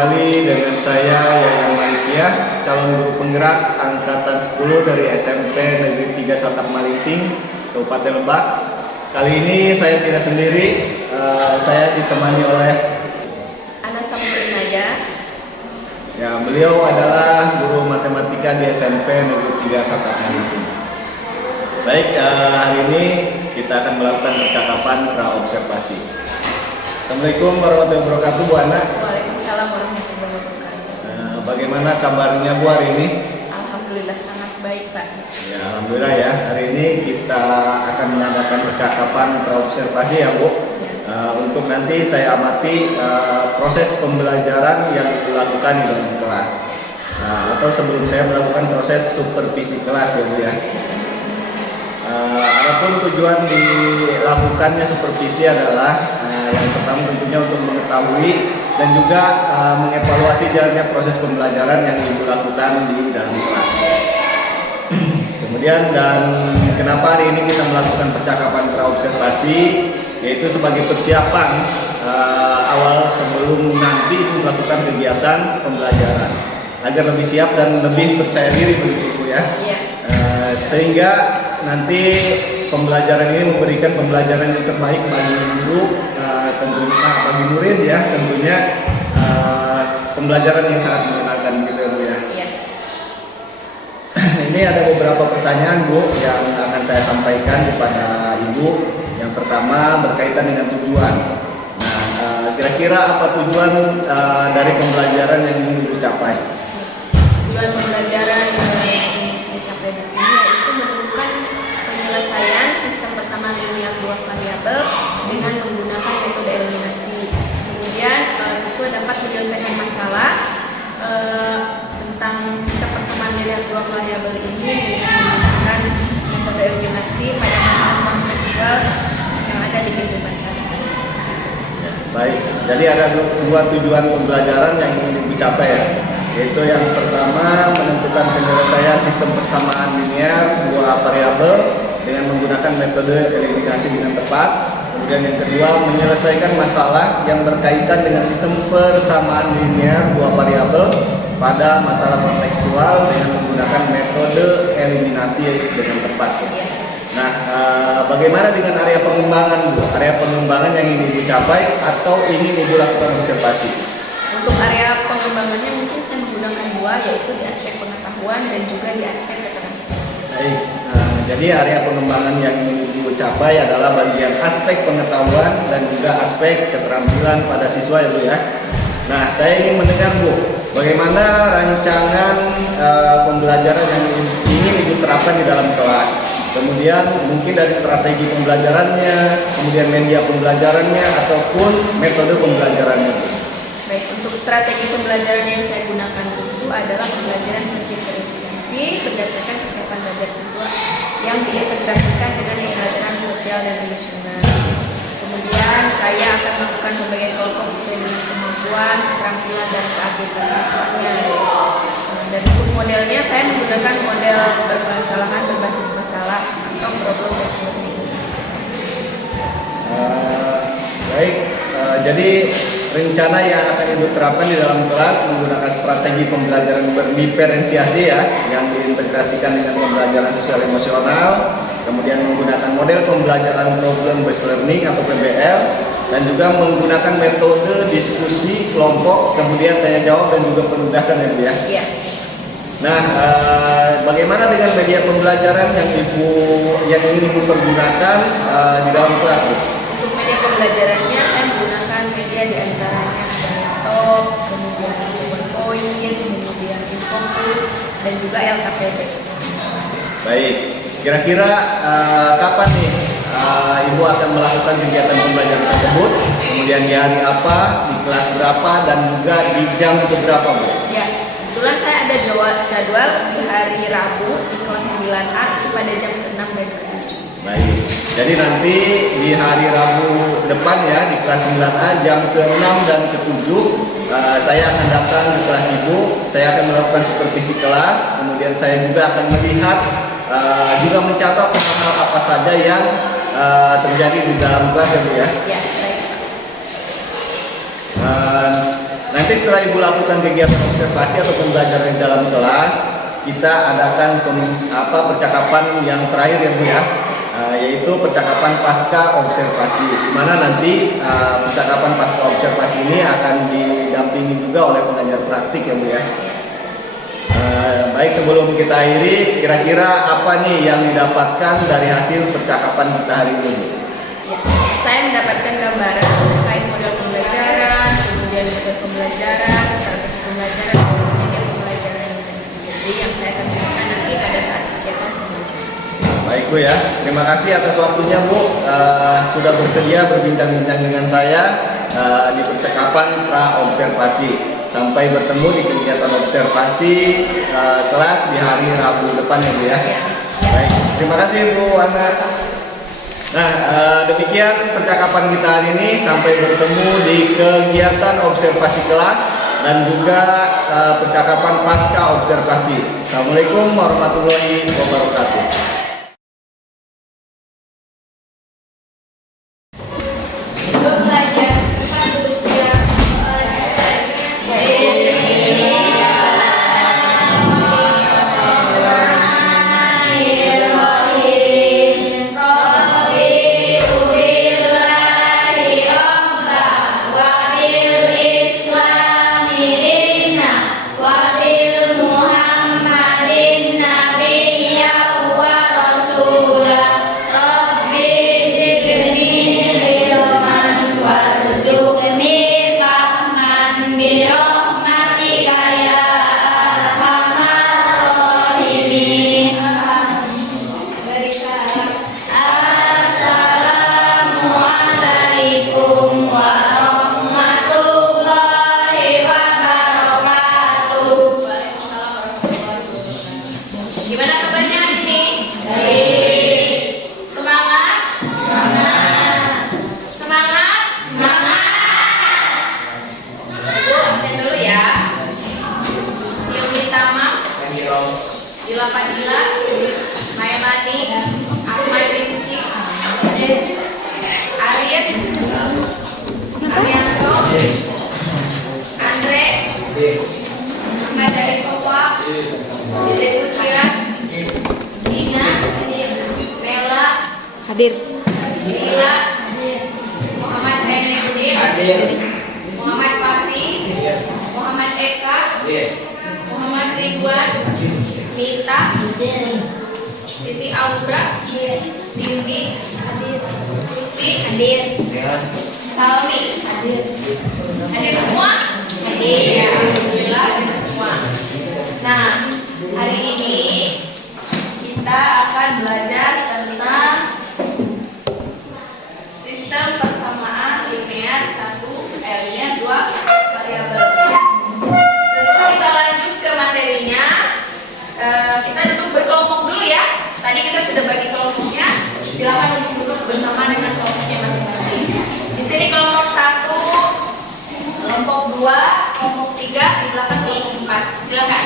kembali dengan saya Yayan Malikiah, calon guru penggerak angkatan 10 dari SMP Negeri 3 Satap Malinting, Kabupaten Lebak. Kali ini saya tidak sendiri, saya ditemani oleh Ana Sampurnaya. Ya, beliau adalah guru matematika di SMP Negeri 3 Satap Malinting. Baik, hari ini kita akan melakukan percakapan pra-observasi. Assalamualaikum warahmatullahi wabarakatuh, Bu Ana. Waalaikumsalam warahmatullahi wabarakatuh. Bagaimana kabarnya Bu hari ini? Alhamdulillah sangat baik, Pak. Ya, alhamdulillah ya. Hari ini kita akan mengadakan percakapan pra-observasi ya, Bu. Untuk nanti saya amati proses pembelajaran yang dilakukan di dalam kelas. Atau sebelum saya melakukan proses supervisi kelas ya, Bu ya. Adapun tujuan dilakukannya supervisi adalah yang pertama tentunya untuk mengetahui dan juga mengevaluasi jalannya proses pembelajaran yang Ibu lakukan di dalam kelas. Kemudian dan kenapa hari ini kita melakukan percakapan pra-observasi, yaitu sebagai persiapan awal sebelum nanti melakukan kegiatan pembelajaran agar lebih siap dan lebih percaya diri begitu ya. Iya. Sehingga nanti pembelajaran ini memberikan pembelajaran yang terbaik bagi guru, tentunya bagi murid ya, tentunya pembelajaran yang sangat menyenangkan gitu Bu ya. Iya. Ini ada beberapa pertanyaan Bu yang akan saya sampaikan kepada Ibu. Yang pertama berkaitan dengan tujuan. Nah, kira-kira apa tujuan dari pembelajaran yang ingin Ibu capai? Tujuan pembelajaran yang ingin saya capai di sini yaitu menemukan penyelesaian sistem persamaan linear dua variabel dengan menggunakan metode eliminasi. Kemudian siswa dapat menyelesaikan masalah tentang sistem persamaan linear dua variabel ini dengan menggunakan metode eliminasi pada masalah kontekstual yang ada di kehidupan sehari-hari. Baik, jadi ada dua tujuan pembelajaran yang ingin dicapai ya. Yaitu yang pertama menentukan penyelesaian sistem persamaan linear dua variabel dengan menggunakan metode eliminasi dengan tepat. Kemudian yang kedua menyelesaikan masalah yang berkaitan dengan sistem persamaan linear dua variabel pada masalah kontekstual dengan menggunakan metode eliminasi dengan tepat. Nah, bagaimana dengan area pengembangan Bu? Area pengembangan yang ingin Ibu capai atau ingin Ibu lakukan observasi? Untuk area pengembangannya mungkin saya menggunakan dua, yaitu di aspek pengetahuan dan juga di aspek keterampilan. Baik, jadi area pengembangan yang ingin Ibu capai adalah bagian aspek pengetahuan dan juga aspek keterampilan pada siswa ya Bu ya. Nah, saya ingin mendengar Bu, bagaimana rancangan pembelajaran yang ingin Ibu terapkan di dalam kelas. Kemudian mungkin dari strategi pembelajarannya, kemudian media pembelajarannya, ataupun metode pembelajarannya. Baik, untuk strategi pembelajaran yang saya gunakan itu adalah pembelajaran berdiferensiasi berdasarkan kesiapan belajar siswa yang diintegrasikan dengan pembelajaran sosial dan relasional. Kemudian saya akan melakukan pembagian kelompok sesuai dengan kemampuan, keterampilan, dan keahlian siswanya. Dan untuk modelnya saya menggunakan model permasalahan berbasis masalah atau problem based learning. Baik, jadi rencana yang akan Ibu terapkan di dalam kelas menggunakan strategi pembelajaran berdiferensiasi ya, yang diintegrasikan dengan pembelajaran sosial emosional, kemudian menggunakan model pembelajaran problem based learning atau PBL, dan juga menggunakan metode diskusi kelompok, kemudian tanya jawab dan juga penugasan ya Bu ya. Iya. Nah, bagaimana dengan media pembelajaran yang ingin Ibu pergunakan di dalam kelas Bu? Untuk media pembelajarannya saya menggunakan media di antaranya ada laptop, kemudian PowerPoint, kemudian Infocus, dan juga LKPD. Baik, kira-kira kapan nih Ibu akan melakukan kegiatan pembelajaran tersebut? Kemudian di hari apa, di kelas berapa, dan juga di jam berapa Bu? Ya, kebetulan saya ada jadwal di hari Rabu di kelas 9A pada jam ke-6 dan ke-7. Baik, jadi nanti di hari Rabu depan ya di kelas 9A jam ke-6 dan ke-7 saya akan datang di kelas Ibu, saya akan melakukan supervisi kelas, kemudian saya juga akan melihat juga mencatat hal-hal apa saja yang terjadi di dalam kelas ya Bu ya. Ya, baik. Nah Nanti setelah Ibu lakukan kegiatan observasi atau pembelajaran di dalam kelas, kita adakan percakapan yang terakhir ya Bu ya, yaitu percakapan pasca observasi. Di mana nanti percakapan pasca observasi ini akan didampingi juga oleh pengajar praktik ya Bu ya. Baik, sebelum kita akhiri, kira-kira apa nih yang didapatkan dari hasil percakapan kita hari ini? Ya, saya mendapatkan gambaran terkait model pembelajaran, kemudian metode pembelajaran, strategi pembelajaran, dan media pembelajaran. Jadi yang saya akan gunakan nanti pada saat kegiatan pembelajaran. Baik Bu ya, terima kasih atas waktunya Bu, sudah bersedia berbincang-bincang dengan saya di percakapan pra-observasi. Sampai bertemu di kegiatan observasi kelas di hari Rabu depan ya Bu ya. Baik, terima kasih Bu Ana. Nah, demikian percakapan kita hari ini. Sampai bertemu di kegiatan observasi kelas dan juga percakapan pasca observasi. Assalamualaikum warahmatullahi wabarakatuh. Hadir. Lila, Muhammad Hadir, Muhammad Fahri, Muhammad Eka, Muhammad Ridwan, Mita, Siti Aura, Cindy, Susi, Salmi, hadir semua? Hadir, ya, alhamdulillah hadir semua. Nah, hari ini kita akan belajar tentang sistem persamaan linear 1 linear 2 variabel. Sebelum kita lanjut ke materinya, kita duduk berkelompok dulu ya. Tadi kita sudah bagi kelompoknya. Silakan untuk duduk bersama dengan kelompoknya masing-masing. Di sini kelompok 1, kelompok 2, kelompok 3, di belakang kelompok 4. Silakan.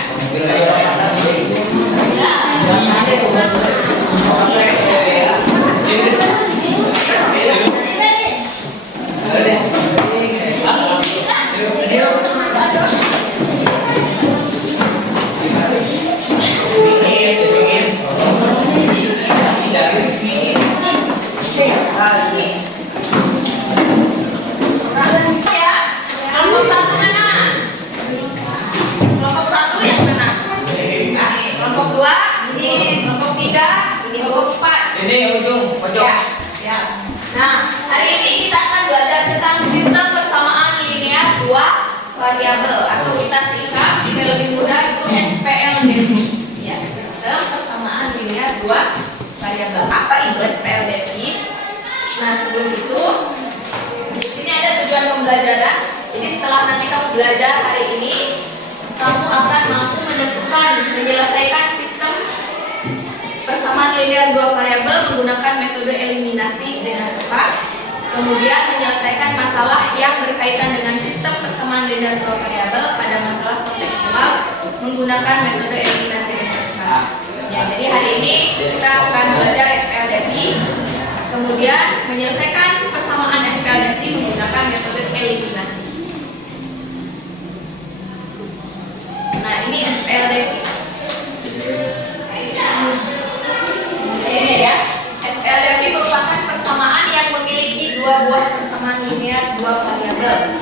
Nah, hari ini kita akan belajar tentang sistem persamaan linear 2 variabel atau kita singkat supaya lebih mudah itu SPLDV. Ya, sistem persamaan linear 2 variabel. Apa itu SPLDV? Nah, sebelum itu di sini ada tujuan pembelajaran. Jadi setelah nanti kamu belajar hari ini, kamu akan mampu menentukan menyelesaikan sistem persamaan linear 2 variabel menggunakan metode eliminasi dengan tepat. Kemudian menyelesaikan masalah yang berkaitan dengan sistem persamaan linear 2 variabel pada masalah kontekstual menggunakan metode eliminasi dengan tepat. Ya, jadi hari ini kita akan belajar SPLDV. Kemudian menyelesaikan persamaan SPLDV menggunakan metode eliminasi. dua variabel.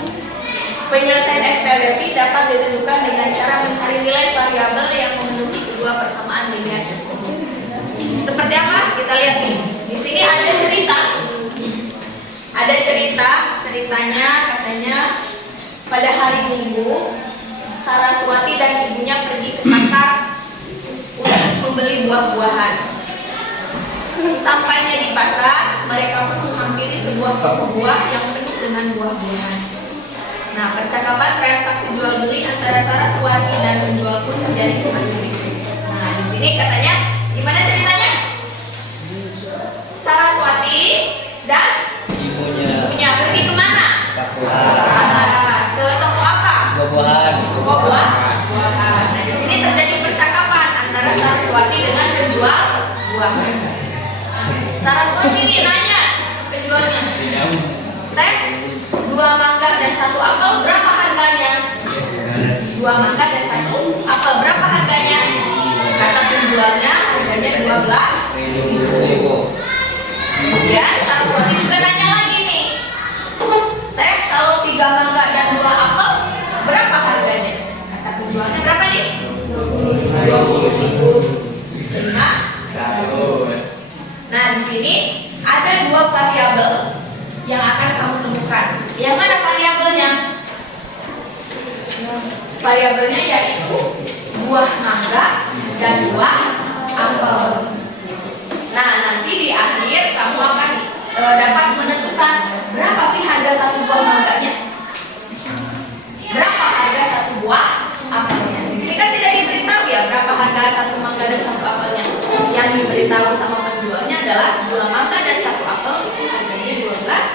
Penyelesaian SPLDV dapat ditentukan dengan cara mencari nilai variabel yang memenuhi kedua persamaan linear tersebut. Seperti apa? Kita lihat nih. Di sini ada cerita. Ceritanya katanya pada hari Minggu Saraswati dan ibunya pergi ke pasar untuk membeli buah-buahan. Sampainya di pasar, mereka pun menghampiri sebuah toko buah yang penuh dengan buah-buahan. Nah, percakapan transaksi jual beli antara Saraswati dan penjual pun terjadi sebagai berikut. Nah, di sini katanya gimana ceritanya? Saraswati dan ibunya pergi kemana? Pasar. Ke toko apa? Buah-buahan. Toko buahan. Nah, di sini terjadi percakapan antara Saraswati dengan penjual buah. Saraswati ini nanya penjualnya, "Teh, 2 mangga dan 1 apel berapa harganya?" 2 mangga dan 1 apel berapa harganya? Kata penjualnya harganya 12.000. Kemudian Saraswati juga nanya lagi nih, "Teh, kalau 3 mangga dan 2 apel berapa harganya?" Kata penjualnya berapa nih? 20.000. Terima? Nah, di sini ada 2 variabel yang akan kamu temukan. Yang mana variabelnya? Variabelnya yaitu buah mangga dan buah apel. Nah, nanti di akhir kamu akan dapat menentukan berapa sih harga satu buah mangganya, berapa harga satu buah apelnya. Di sini kan tidak diberitahu ya berapa harga satu mangga dan 1 apelnya. Yang diberitahu sama penjualnya adalah 2 mangga dan 1 apel harganya 12.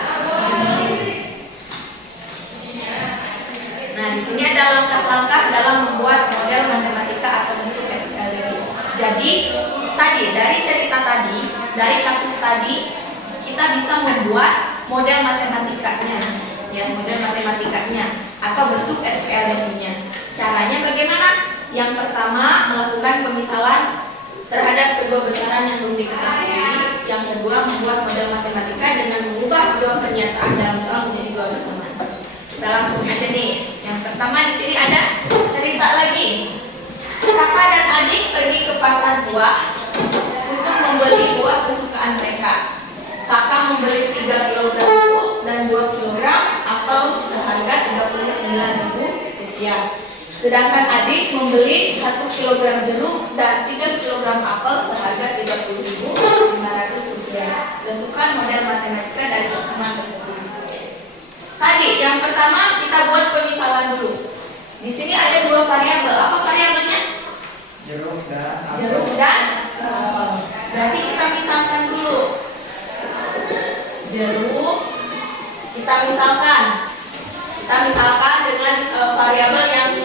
Nah, di sini ada langkah-langkah dalam membuat model matematika atau bentuk SPLDV. Jadi, tadi dari cerita tadi, dari kasus tadi, kita bisa membuat model matematikanya, ya, model matematikanya atau bentuk SPLDV-nya. Caranya bagaimana? Yang pertama, melakukan pemisalan terhadap kedua besaran yang belum diketahui. Yang kedua, membuat model matematika dengan mengubah dua pernyataan dalam soal menjadi 2 bersamaan. Kita langsung aja nih. Yang pertama di sini ada cerita lagi. Kakak dan adik pergi ke pasar buah untuk membeli buah kesukaan mereka. Kakak membeli 3 kg jeruk dan 2 kg apel seharga Rp39.000. Sedangkan adik membeli 1 kg jeruk dan 3 kg apel seharga Rp30.500. Tentukan model matematika dari persamaan tersebut. Tadi yang pertama kita buat pemisalan dulu. Di sini ada 2 variabel. Apa variabelnya? Jeruk Dan apel. Berarti kita misalkan dulu. Jeruk kita misalkan dengan variabel yang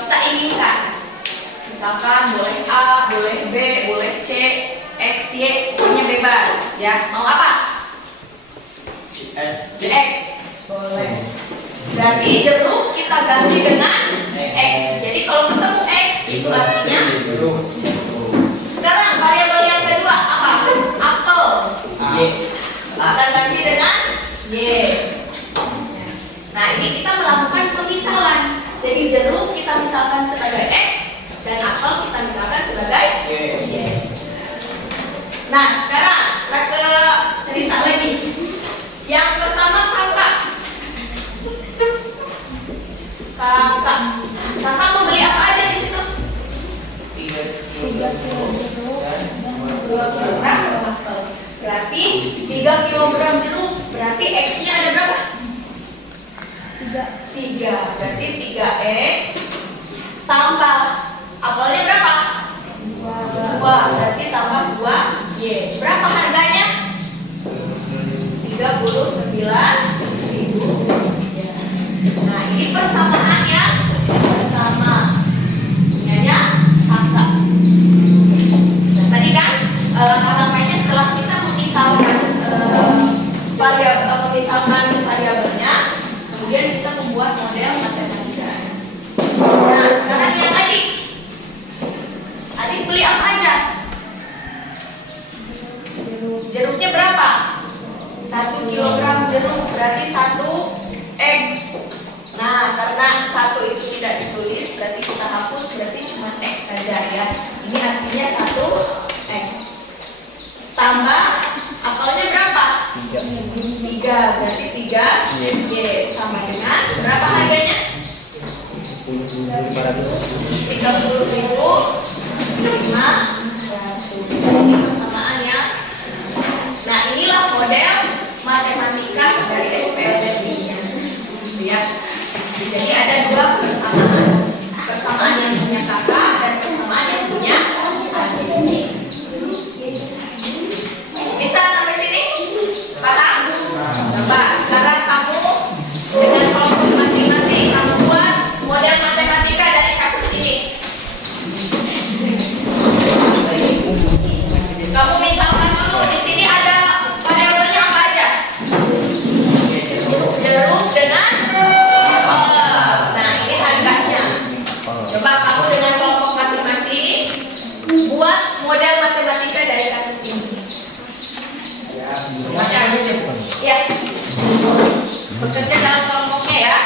kita inginkan. Misalkan boleh A, boleh B, boleh C, X, Y, pokoknya bebas ya. Mau apa? X. Boleh. Berarti jeruk kita ganti dengan X. Jadi kalau ketemu X itu artinya jeruk. Sekarang variabel yang kedua apa? Apel. Kita ganti dengan Y. Nah, ini kita melakukan pemisalan. Jadi jeruk kita misalkan sebagai X dan apel kita misalkan sebagai Y. Nah, sekarang kita ke cerita lagi. Yang pertama kakak membeli apa aja di situ? 3 kg jeruk dan 2 kg apel. Berarti 3 kg jeruk. Berarti X-nya ada berapa? 3. Berarti 3X tambah apelnya berapa? 2. Berarti tambah 2Y. Berapa harganya? 39.000. Nah, ini persamaan yang pertama. Punyanya kakak. Nah, tadi kan langkah-langkahnya setelah kita memisalkan variabelnya, kemudian kita membuat model matematika. Nah, sekarang yang adik beli apa aja? Jeruknya berapa? 1 kg jeruk berarti 1 X. Nah, karena satu itu tidak ditulis, berarti kita hapus, berarti cuma X saja ya. Ini artinya 1X. Tambah akalnya berapa? 3, berarti 3 Y sama dengan berapa harganya? 30.500. Ini persamaannya. Nah, inilah model matematika dari SPLDB-nya. Ya. Jadi ada dua persamaan. Persamaan yang punya kakak dan persamaan yang punya adik. Bisa sampai sini? Paham? Coba sekarang kamu dengan kelompok masing-masing kamu buat model matematika dari kasus ini. Kamu misalkan dulu di sini ada variabelnya apa aja? Jeruk dengan nah ini harganya. Coba kamu dengan kelompok masing-masing buat model matematika dari kasus ini. Ya, bekerja dalam kelompoknya ya.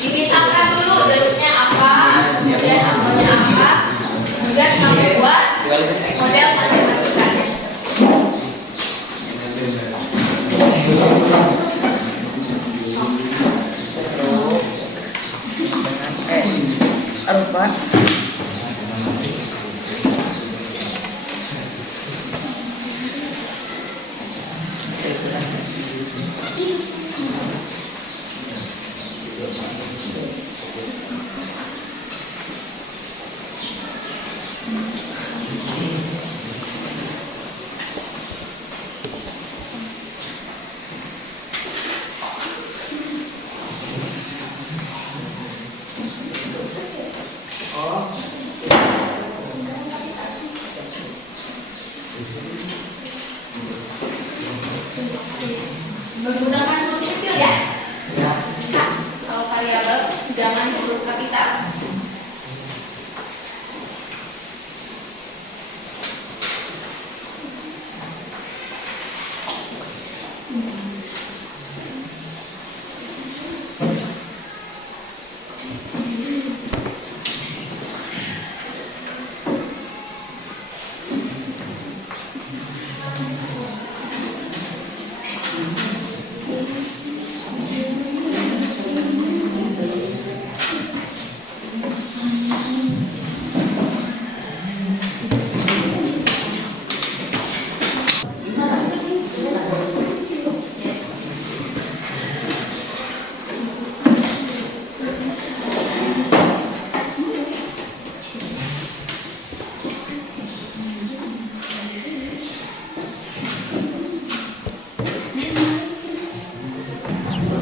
Dipisahkan dulu jeruknya apa, kemudian apelnya apa, kemudian kamu buat model matematikanya. Arufan. Menggunakan huruf kecil ya. Kalau variabel jangan huruf kapital.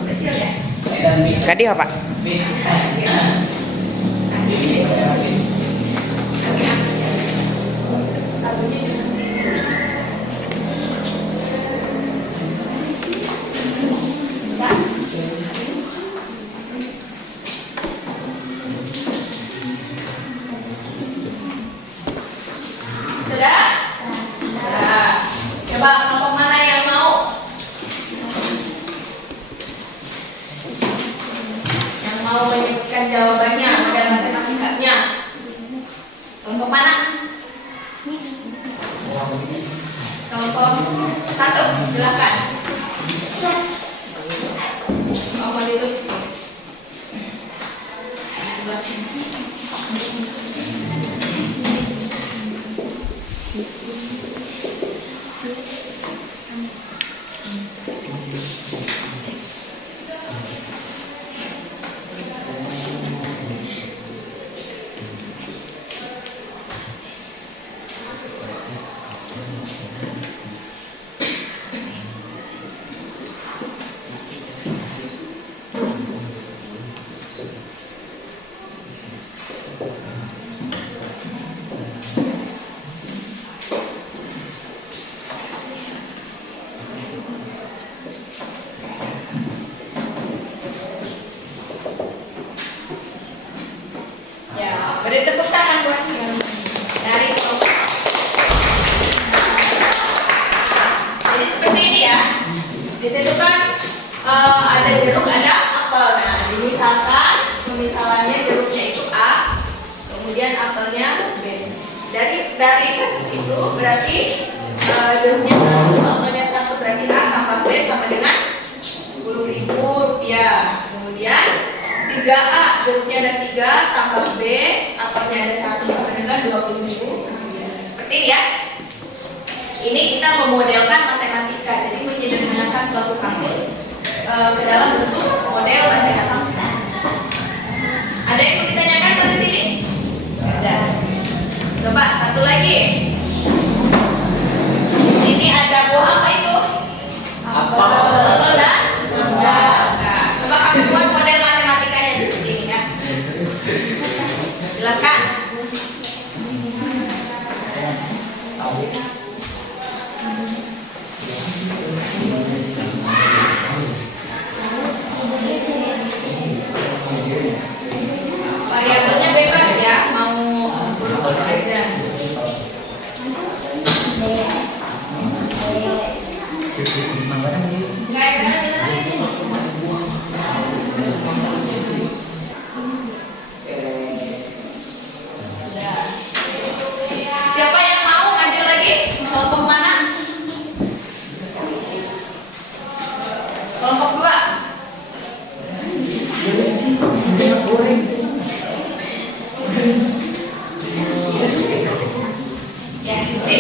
Kecil ya. Kadi apa? Satunya jangan bisa. Sudah? Nah, coba kelompok mana yang mau? Yang mau menyebutkan jawabannya dan matematikanya. Kelompok mana? Kelompok 1, silakan. Kelompok itu di sini. Di sebelah sini. ada jeruk, ada apel. Nah, pemisalannya jeruknya itu A, kemudian apelnya B. Dari kasus itu berarti jeruknya 1, apelnya 1, berarti A tambah B sama dengan Rp10.000. Kemudian 3A, jeruknya ada 3, tambah B, apelnya ada 1 sama dengan Rp20.000. Seperti ini ya. Ini kita memodelkan matematika, jadi menyederhanakan suatu kasus ke dalam bentuk model matematika. Ada yang mau ditanyakan sampai sini? Ada. Coba satu lagi. Di sini ada buah apa itu? Apel dan mangga. Nah, coba kamu buat model matematikanya seperti ini ya. Silakan. Variabelnya bebas ya, mau huruf apa aja. Sudah. Siapa yang mau maju lagi? Kelompok mana? Kelompok 2. Ya, sisi.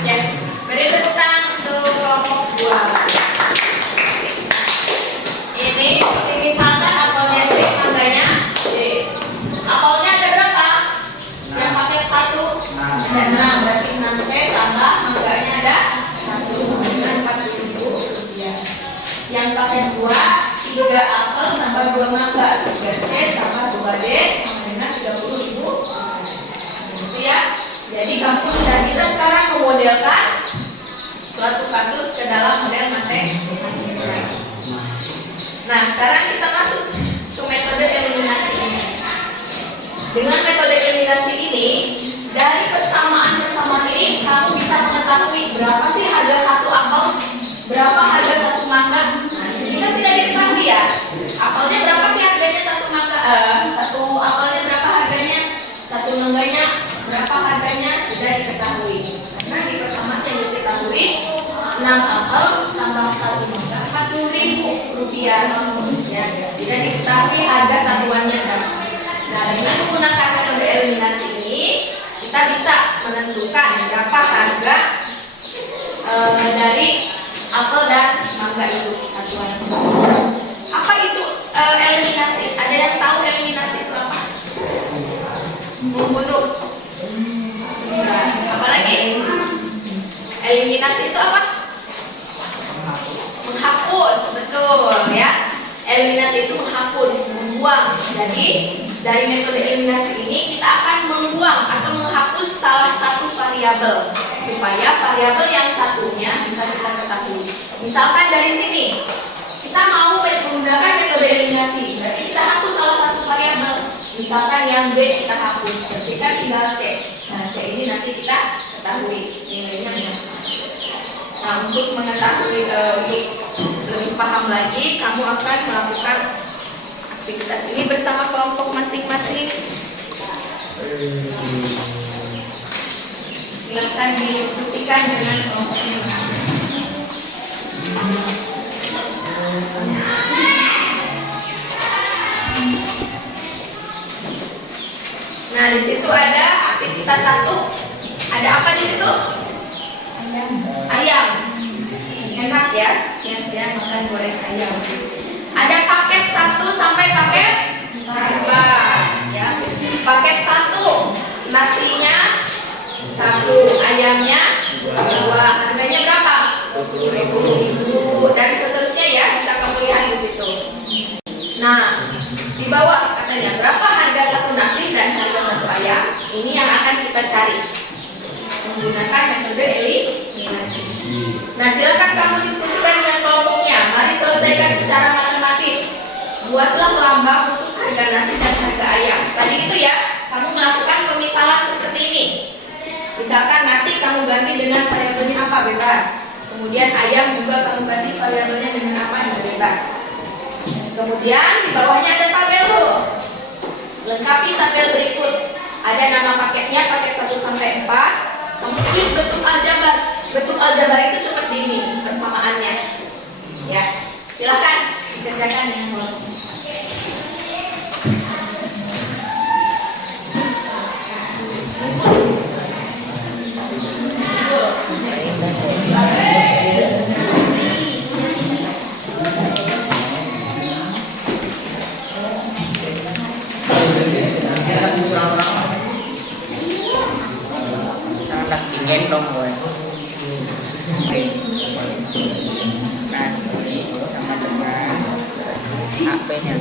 Ya, beri tepuk tangan untuk kelompok 2. Ini seperti misalkan apelnya C, mangganya D. Apelnya ada berapa? Yang paket 1 ada 6, berarti 6C tambah mangganya ada 1 sama dengan Rp40.000. Yang paket 2, 3 apel tambah 2 mangga, 3C tambah 2D sama dengan Rp30.000. Gitu ya. Jadi kamu sudah bisa sekarang memodelkan suatu kasus ke dalam model matematika. Nah, sekarang kita masuk ke metode eliminasi ini. Dengan metode eliminasi ini, dari persamaan-persamaan ini kamu bisa mengetahui berapa sih harga satu apel, berapa harga satu mangga. Nah, di sini kan tidak diketahui ya. Apelnya berapa sih harganya satu mangga? Satu apelnya berapa harganya? Satu mangganya berapa harganya? Tidak diketahui. Karena di persamaan yang diketahui 6 apel tambah 1 mangga Rp40.000 ya. Tidak diketahui harga satuannya berapa. Nah, dengan menggunakan metode eliminasi ini kita bisa menentukan berapa harga dari apel dan mangga itu satuannya. Apa itu eliminasi? Ada yang tahu eliminasi itu apa? Membunuh. Nah, apa lagi? Eliminasi itu apa? Menghapus, betul ya. Eliminasi itu menghapus, membuang. Jadi dari metode eliminasi ini kita akan membuang atau menghapus salah satu variabel supaya variabel yang satunya bisa kita ketahui. Misalkan dari sini kita mau menggunakan metode eliminasi, berarti kita hapus salah satu variabel. Misalkan yang B kita hapus, berarti kan tinggal C. Nah, C ini nanti kita ketahui nilainya berapa. Nah, untuk mengetahui untuk lebih paham lagi, kamu akan melakukan aktivitas ini bersama kelompok masing-masing. Silakan didiskusikan dengan kelompoknya masing-masing. Nah, di situ ada aktivitas 1. Ada apa di situ? Ayam. Enak ya, siang-siang makan goreng ayam. Ada paket 1 sampai paket 4 ya. Paket 1 nasinya 1, ayamnya 2. Harganya berapa? 20.000 dan seterusnya ya, bisa kamu lihat di situ. Nah, di bawah katanya berapa harga 1 nasi dan harga 1 ayam. Ini yang akan kita cari menggunakan metode eliminasi. Nah, silakan kamu diskusikan dengan kelompoknya. Mari selesaikan secara matematis. Buatlah lambang untuk harga nasi dan harga ayam. Tadi itu ya, kamu melakukan pemisahan seperti ini. Misalkan nasi kamu ganti dengan variabelnya apa, bebas. Kemudian ayam juga kamu ganti variabelnya dengan apa, bebas. Kemudian di bawahnya ada tabel tuh. Lengkapi tabel berikut. Ada nama paketnya, paket 1 sampai 4. Kamu tulis bentuk aljabar. Bentuk aljabar itu seperti ini persamaannya. Ya, silakan dikerjakan dengan kelompok. Sangat gendong gue. Nasi sama dengan HP-nya.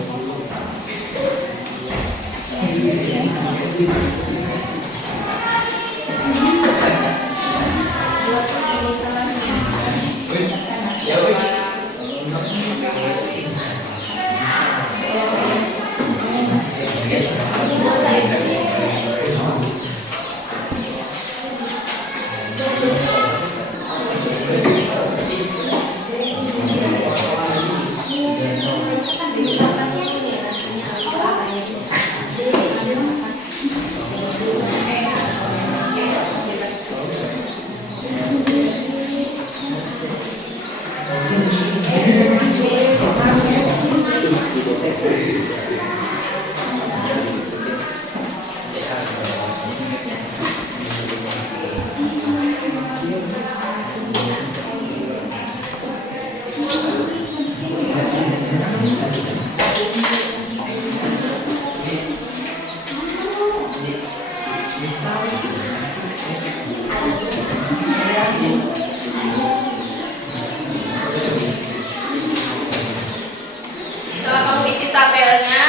Setelah kamu isi tabelnya,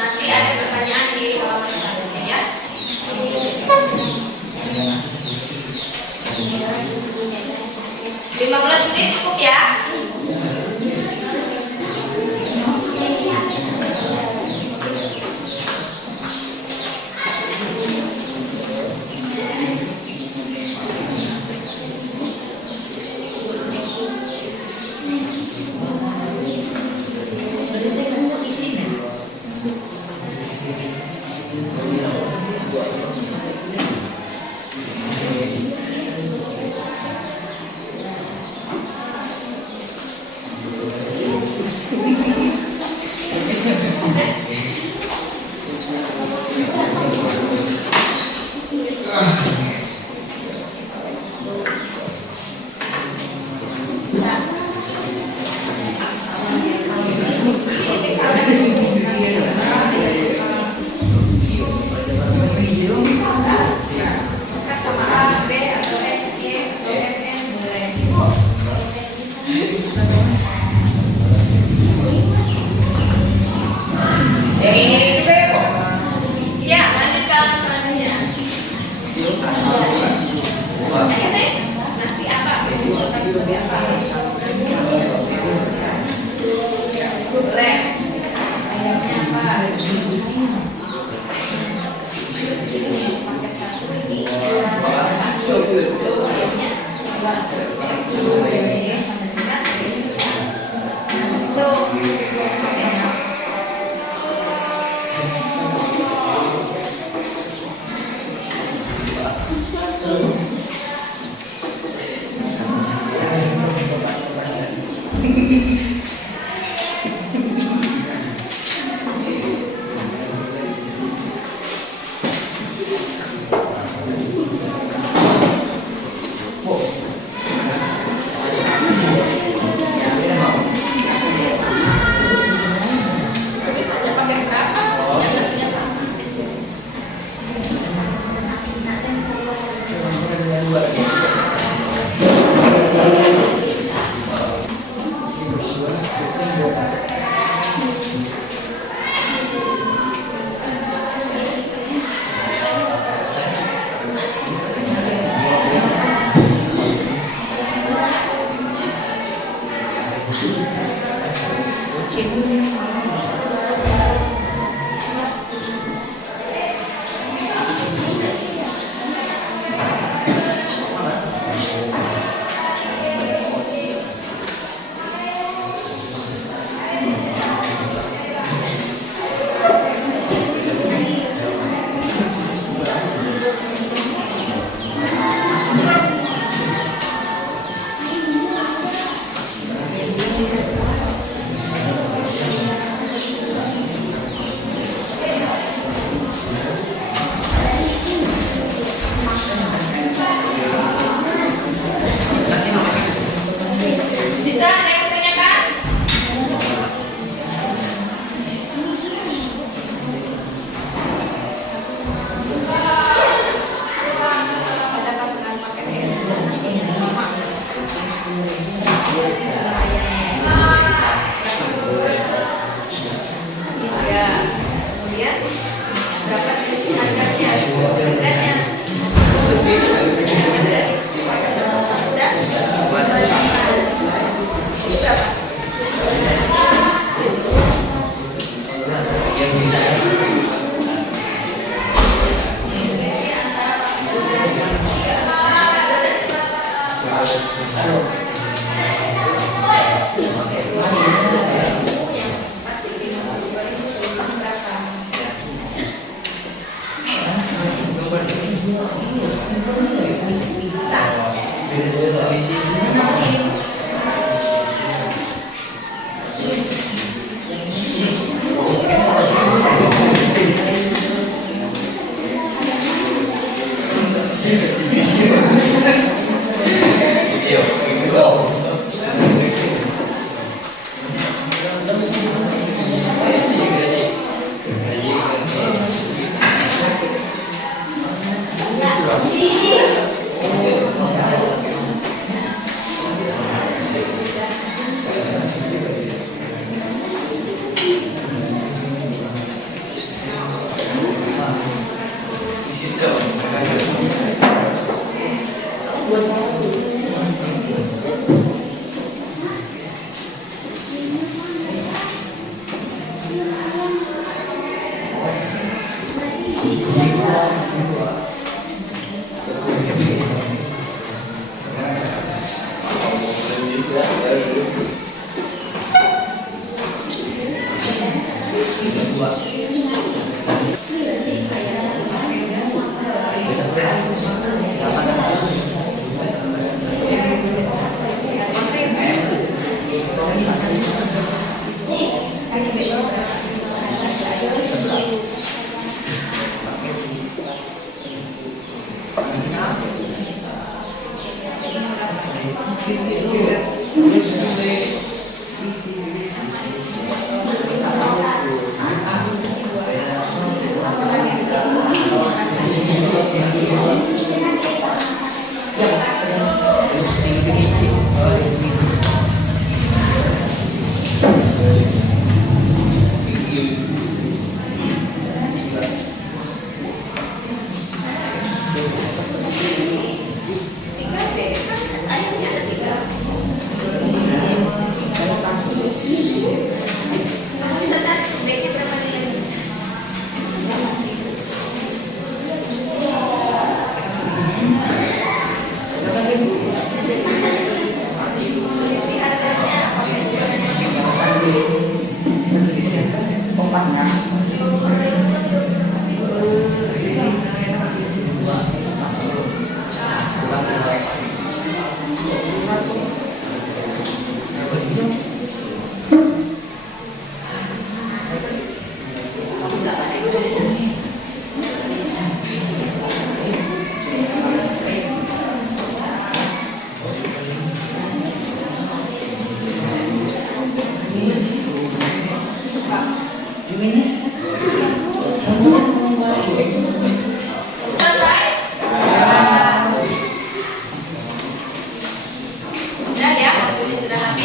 nanti ada pertanyaan di halaman selanjutnya ya. 15 menit cukup ya. Tulis aja pakai berapa, yang nasinya sama. Bisa ada yang bertanyakan? Ada pasangan pakai nasinya sama. Ya, kemudian berapa selisih harganya? Harganya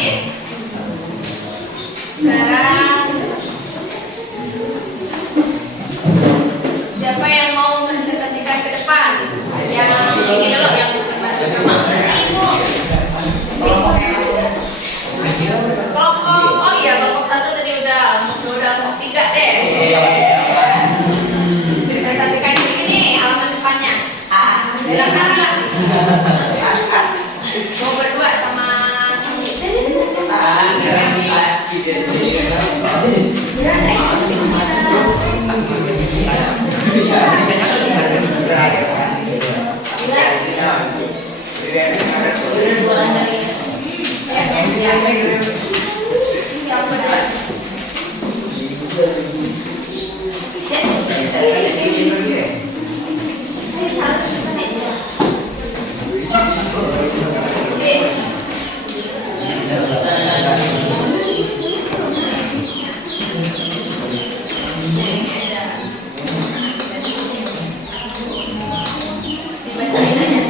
Miss. Sekarang siapa yang mau presentasikan ke depan? Yang ini dulu yang pertama. Kelompok, oh iya kelompok 1 tadi udah kelompok 3 deh. Presentasikan ini nih halaman depannya. Silakan lah. Mau berdua sama yang berdua. Dibacain aja.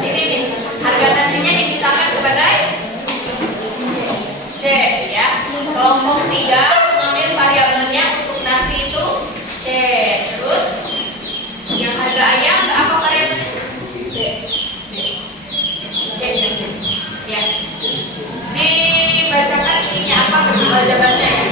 Ini nih, harga nasinya dipisahkan sebagai C ya. Kelompok 3 mengambil variabelnya untuk nasi itu C. Terus yang harga ayam apa variabelnya? C. Ya. Dibacakan ininya apa jawabannya ya.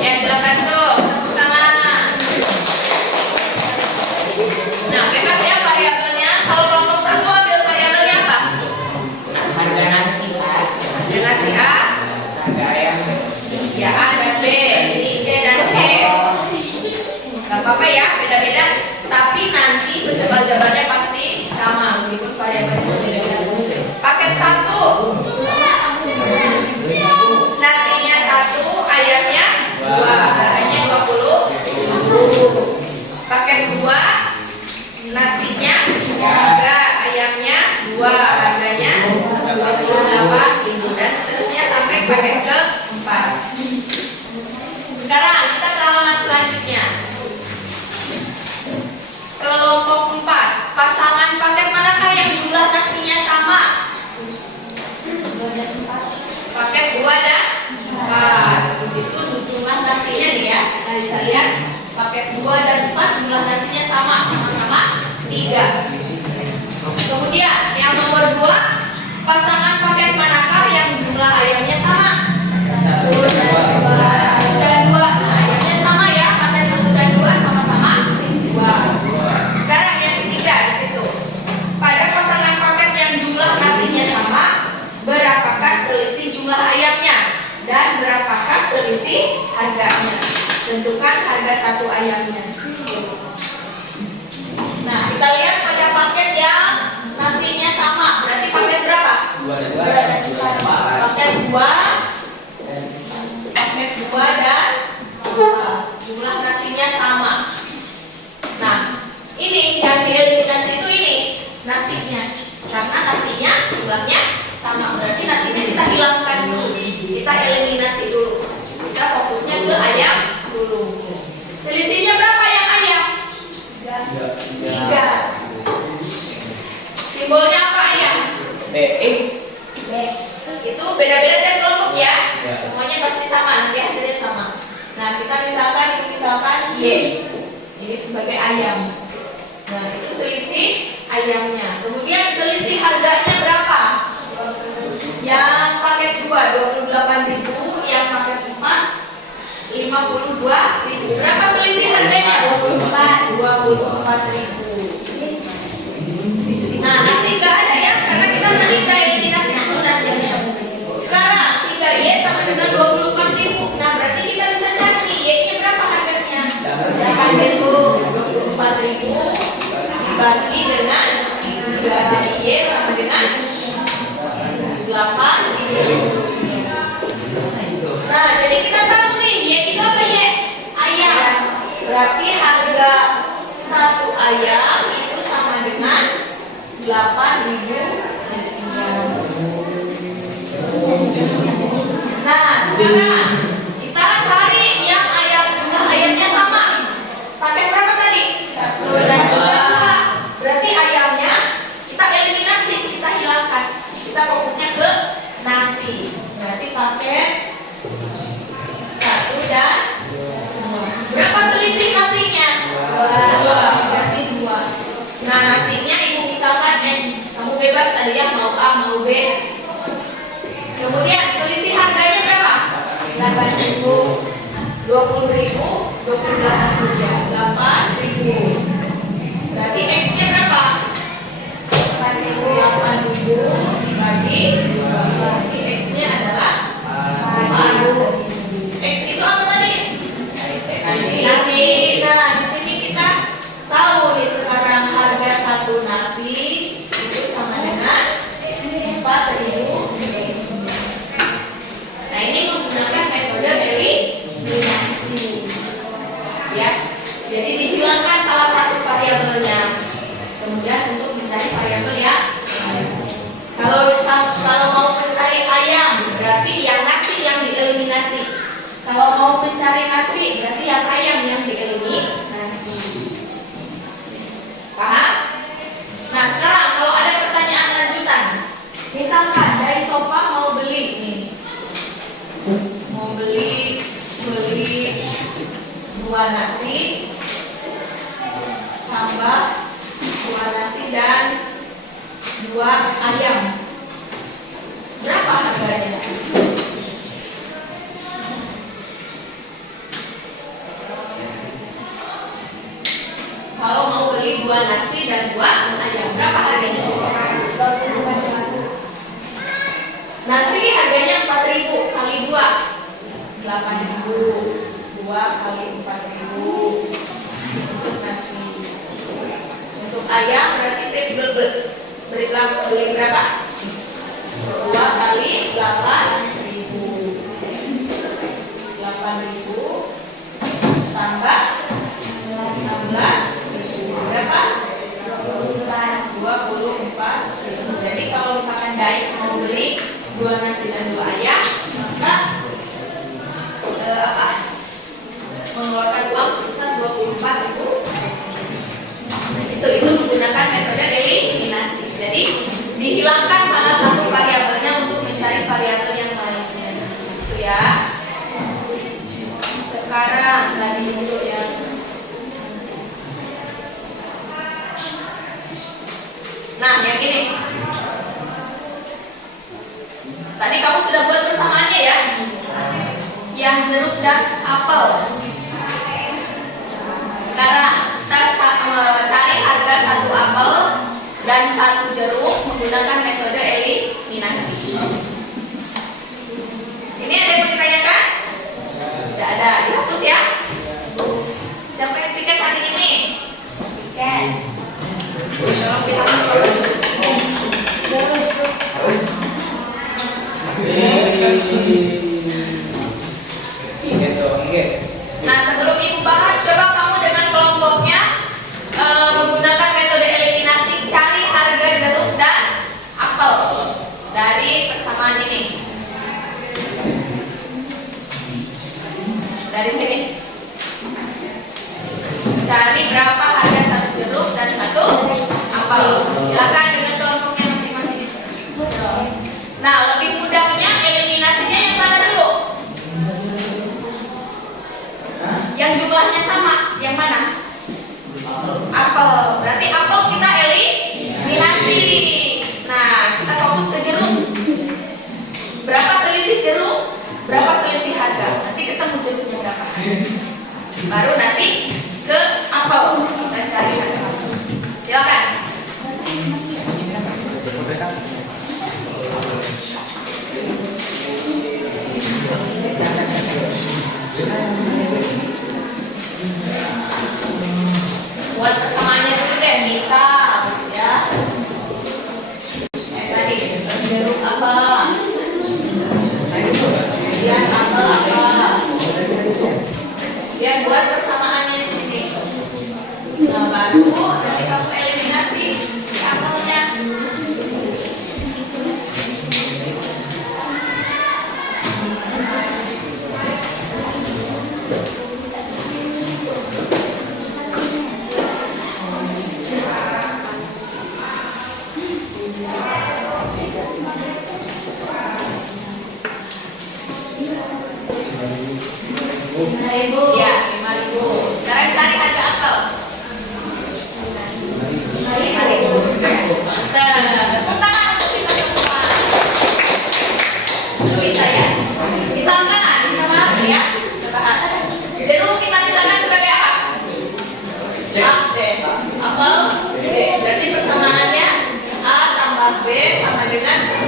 Ya, silakan tuh, tepuk tangan. Nah, bebas ya variabelnya. Kalau kelompok 1 ambil variabelnya apa? Harga nasi Pak. Harga nasi A, Harga ayam. ya A dan B, ini C dan E. Gak apa-apa ya, beda-beda. Tapi nanti jawabannya pasti sama meskipun variabelnya berbeda-beda. Paket 1, nasinya 1, ayamnya 2, harganya 20.000. Paket 2, nasinya 3, ayamnya 2, harganya 28.000 dan seterusnya sampai paket ke-4. Sekarang kita ke halaman selanjutnya. Kelompok 4, pasangan paket manakah yang jumlah nasinya sama? Paket 2 dan 4. Di situ jumlah nasinya nih ya. Nah, bisa lihat paket 2 dan 4 jumlah nasinya sama-sama 3. Kemudian yang nomor 2, pasangan paket manakah yang jumlah ayamnya sama? 1 dan 2. Nah, ayamnya sama ya. Paket 1 dan 2 sama-sama 2. Sekarang yang ketiga di situ. Pada pasangan paket yang jumlah nasinya sama, berapakah selisih jumlah ayamnya dan berapakah selisih harganya? Tentukan harga satu ayamnya. Nah, kita lihat pada paket yang nasinya sama. Berarti paket berapa? 2 dan 4. Paket 2 dan 4. Jumlah nasinya sama. Nah, ini yang dieliminasi itu ini nasinya. Karena nasinya jumlahnya sama. Berarti nasinya kita hilangkan dulu. Kita eliminasi dulu. Kita fokusnya ke ayam dulu. Selisihnya berapa yang ayam? 3. Simbolnya apa ayam? B. Itu beda-beda tiap kelompok ya. Ya. Semuanya pasti sama, nanti hasilnya sama. Nah, kita misalkan Y. Ini sebagai ayam. Nah, itu selisih ayamnya. Kemudian selisih harganya berapa? Yang paket 2 28.000, yang paket 4 52.000. Berapa selisih harganya? 24.000. Nah, nasi nggak ada ya, karena kita tadi dibagi dengan 3. Jadi Y sama dengan 8. Nah, jadi kita tahu nih, Y itu apa Y? Ayam. Berarti harga 1 ayam itu sama dengan 8.000. Nah, sekarang kita cari yang jumlah ayamnya sama. Pakai berapa tadi? 1 dan 2. Berarti ayamnya kita eliminasi, kita hilangkan. Kita fokusnya ke nasi. Berarti pakai 1 dan 2. Berapa selisih nasinya? 2. Berarti 2. Nah, nasinya ibu misalkan X. Kamu bebas tadi ya, mau A, mau B. Kemudian selisih harganya berapa? 8.000. 20.000, 28.000. Berarti X-nya berapa? 8.000 dibagi 2. Berarti X-nya adalah 4. X itu apa tadi? Nasi. Nah, di sini kita tahu nih sekarang harga 1 nasi itu sama dengan 4.000. Nah, ini menggunakan metode eliminasi. Ya. Jadi dihilangkan salah satu variabelnya. Kemudian untuk mencari variabel yang lain. Kalau mau mencari ayam, berarti yang nasi yang dieliminasi. Kalau mau mencari nasi, berarti yang ayam yang dieliminasi. Paham? Nah, sekarang kalau ada pertanyaan lanjutan, misalkan dari sofa mau beli nih, mau beli 2 nasi tambah 2 nasi dan 2 ayam. Berapa harganya? Kalau mau beli 2 nasi dan 2 ayam, berapa harganya? Nasi harganya 4.000 kali 2, 8.000. 2 kali 4.000 untuk nasi. Untuk ayam berarti beli berapa? 2 kali 8.000. 8.000 tambah 16.000 berapa? 24.000. Jadi kalau misalkan Dais mau beli 2 nasi dan 2 ayam, maka mengeluarkan uang sebesar 24.000. Itu menggunakan metode eliminasi. Jadi dihilangkan salah satu variabelnya untuk mencari variabel yang lainnya. Itu ya. Sekarang lagi untuk yang yang ini. Tadi kamu sudah buat persamaannya ya. Yang jeruk dan apel. Sekarang kita cari harga 1 apel dan 1 jeruk menggunakan metode eliminasi. Ini ada yang mau ditanyakan? Tidak ada, dihapus ya. Siapa yang piket hari ini? Piket. Tolong dihapus. Nah, sebelum ibu bahas, coba kamu dengan kelompoknya menggunakan metode eliminasi, cari harga jeruk dan apel dari persamaan ini. Dari sini. Cari berapa harga 1 jeruk dan 1 apel. Silakan dengan kelompoknya masing-masing. Nah, lebih mudahnya eliminasinya yang mana dulu? Yang jumlahnya sama, yang mana? Apel. Berarti apel kita eliminasi. Nah, kita fokus ke jeruk. Berapa selisih jeruk? Berapa selisih harga? Nanti ketemu jeruknya berapa. Baru nanti ke apel. Kita cari harga. Silakan. Buat persamaannya dulu deh. Misal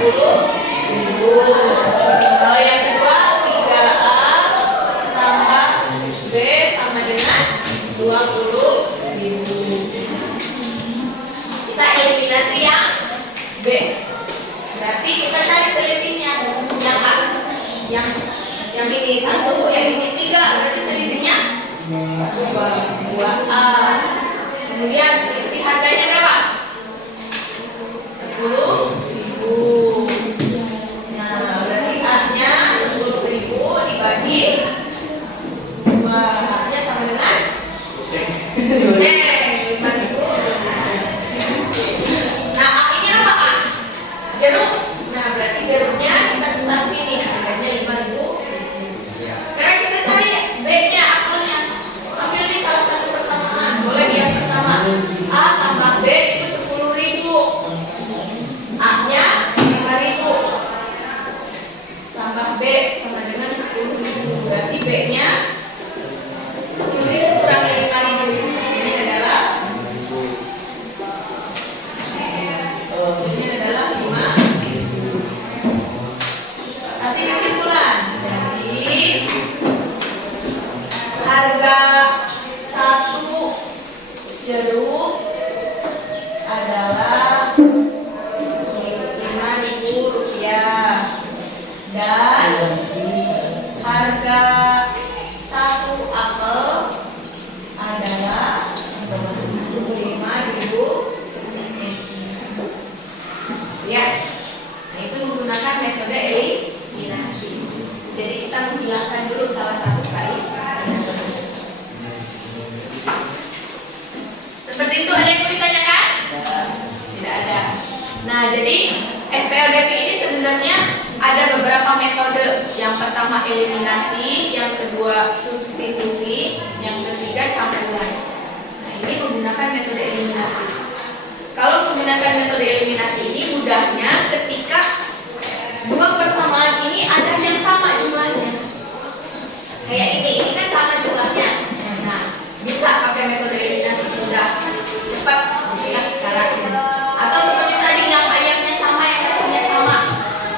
10.000. Kalau yang kedua 3A tambah B sama dengan 20.000. Kita eliminasi yang B. Berarti kita cari selisihnya yang A. Yang ini 1, yang ini 3. Berarti selisihnya 2A. Kemudian selisih harganya berapa? 10.000. Nah, berarti A-nya 10.000 dibagi 2. A-nya sama dengan C, 5.000. Nah, A ini apa A? Jeruk. Nah, berarti jeruknya kita tetapin nih harganya 5.000. Sekarang kita cari B-nya, apelnya. Ambil di salah satu persamaan. Boleh yang pertama. A tambah B itu 10.000. A-nya 5.000. Tambah B sama dengan 10.000. Berarti B-nya 10.000 kurang dari 5.000. Sini adalah 5. Kasih kesimpulan. Jadi harga 1 jeruk adalah Rp5.000 dan harga 1 apel adalah Rp5.000. Ya, nah itu menggunakan metode eliminasi. Jadi kita menghilangkan dulu salah satu kaidah. Seperti itu, ada yang mau ditanyakan? Tidak ada. Nah, jadi SPLDP ini sebenarnya ada beberapa metode. Yang pertama eliminasi, yang kedua substitusi, yang ketiga campuran. Nah, ini menggunakan metode eliminasi. Kalau menggunakan metode eliminasi ini mudahnya ketika dua persamaan ini ada yang sama jumlahnya. Kayak ini kan sama jumlahnya. Nah, bisa pakai metode eliminasi mudah, cepat ya caranya. Atau seperti tadi yang ayamnya sama, yang rasanya sama,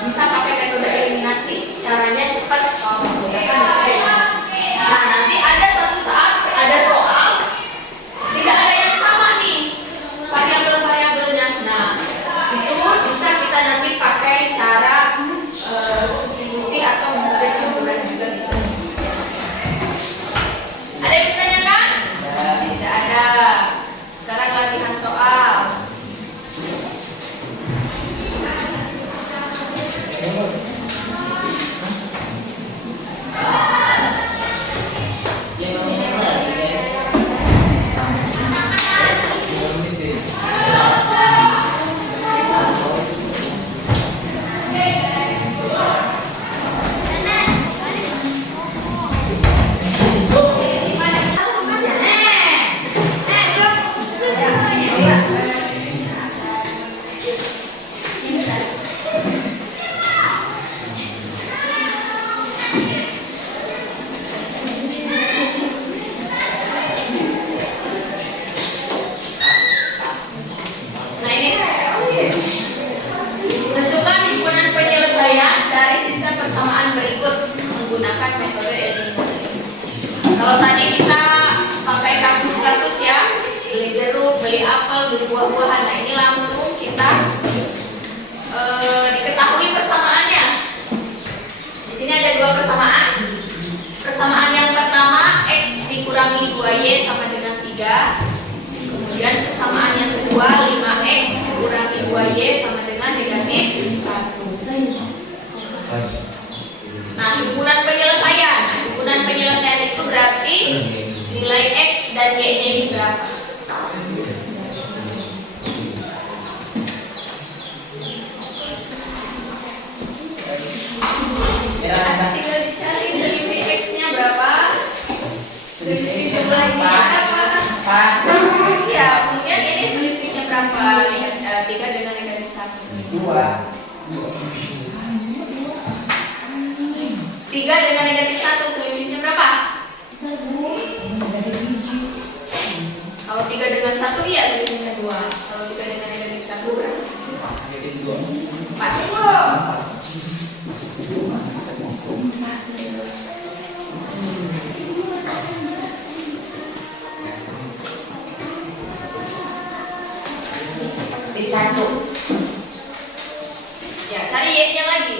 bisa pakai metode eliminasi. Caranya cepat kalau menggunakan metode eliminasi. Nah, nanti ada satu saat ada soal tidak ada yang sama nih variabel-variabelnya. Nah, itu bisa kita nanti pakai cara substitusi atau metode campuran juga bisa. Ada yang ditanyakan? Tidak ada. Sekarang latihan soal. Tentukan himpunan penyelesaian dari sistem persamaan berikut menggunakan metode eliminasi. Kalau tadi kita pakai kasus-kasus ya, beli jeruk, beli apel, beli buah-buahan. Nah, ini langsung kita diketahui persamaannya. Di sini ada dua persamaan. Persamaan yang pertama X dikurangi 2Y sama dengan 3. Kemudian persamaan yang kedua 5X kurangi 2Y sama dengan negatif 1. Nah, himpunan penyelesaian. Nah, himpunan penyelesaian itu berarti nilai X dan Y-nya ini berapa? Nah, tinggal dicari selisih X-nya berapa? Selisih jumlahnya berapa? Iya, kemudian ini selisihnya berapa? 3 dengan negatif 1. 3 dengan negatif 1 selisihnya berapa? Kalau 3 dengan 1 iya selisihnya 2. Kalau 3 dengan negatif 1 berapa? Di satu. Ya, cari Y-nya lagi.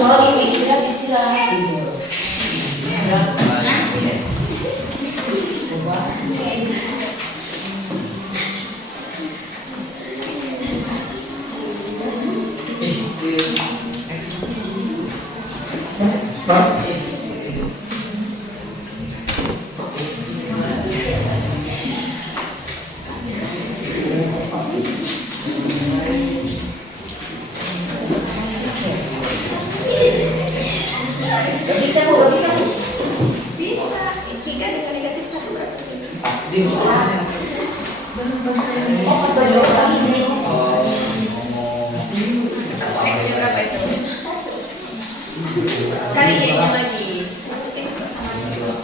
Sorry, istirahat. Bisa. Bisa. 3 dengan negatif 1 berapa? X-nya berapa itu? Cari Y-nya lagi. Masukin ke persamaan dulu.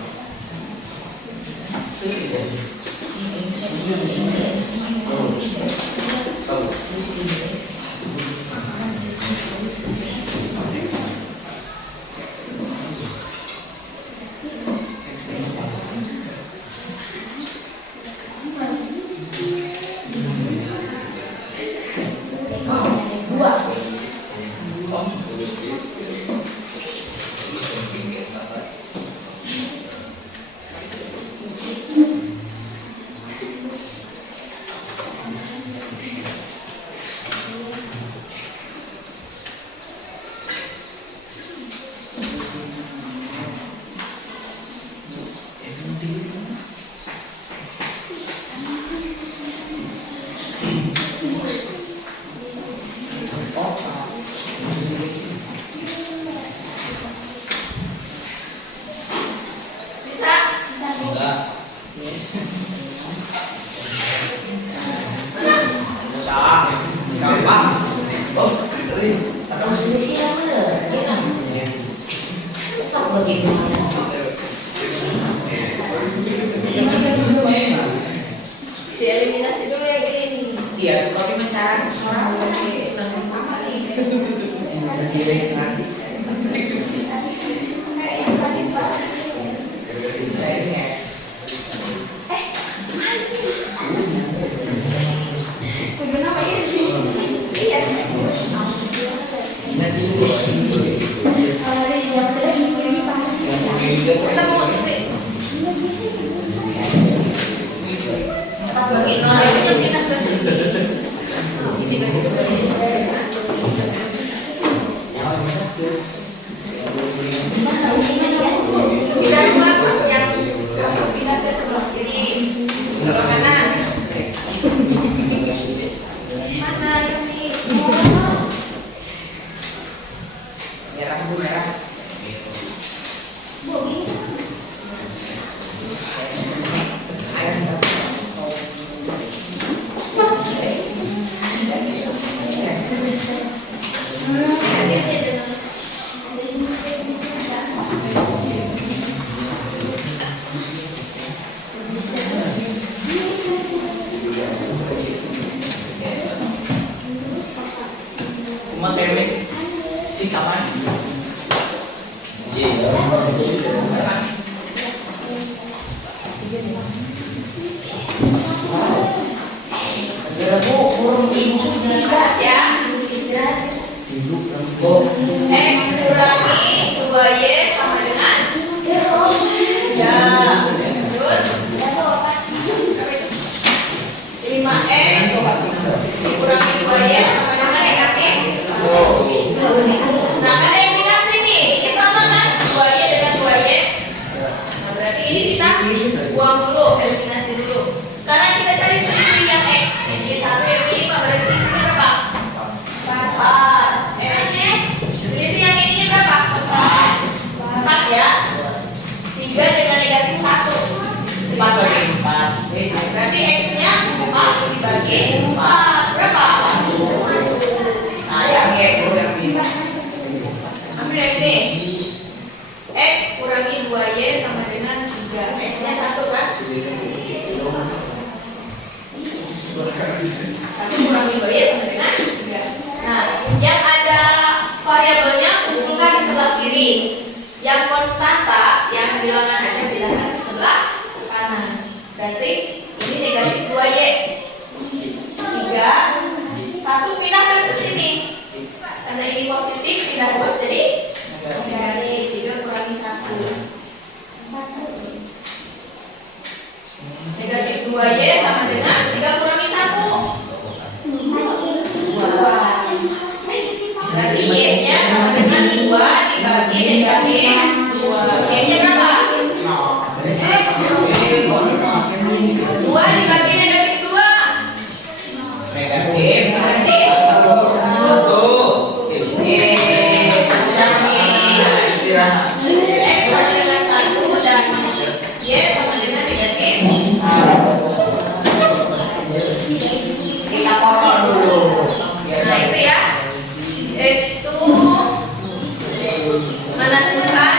Bisa? Dieliminasi dulu yang ini. Iya, kopi mencari orang lagi Sama nih. Kita mau sisi. Bagi itu kita ke sini. Ini kan kita masuk yang pindah ke sebelah kiri, sebelah kanan. Mana ini? merah. Cuma kayak si kapan? Jelas ya. X kurangi 2Y sama dengan 4. Berapa? Nah, yang X yang B. Ambil X nih. X kurangi 2Y sama dengan 3. X-nya 1 kan? 1 kurangi 2Y sama dengan 3. Nah, yang ada variabelnya kumpulkan di sebelah kiri. Yang konstanta, yang bilangan aja bilangan di sebelah kanan. Berarti ini negatif 2Y. 3. 1 pindahkan ke sini. Karena ini positif, pindah terus jadi negatif. 3 kurangi 1. Negatif 2Y sama dengan 3 kurangi 1. 2. Berarti Y-nya sama dengan 2 dibagi negatif 2. Y-nya berapa? 2 dibagi negatif 2. Negatif. Negatif 1. Istirahat. X sama dengan 1 dan Y sama dengan negatif. Kita potong dulu. Nah itu ya, itu menentukan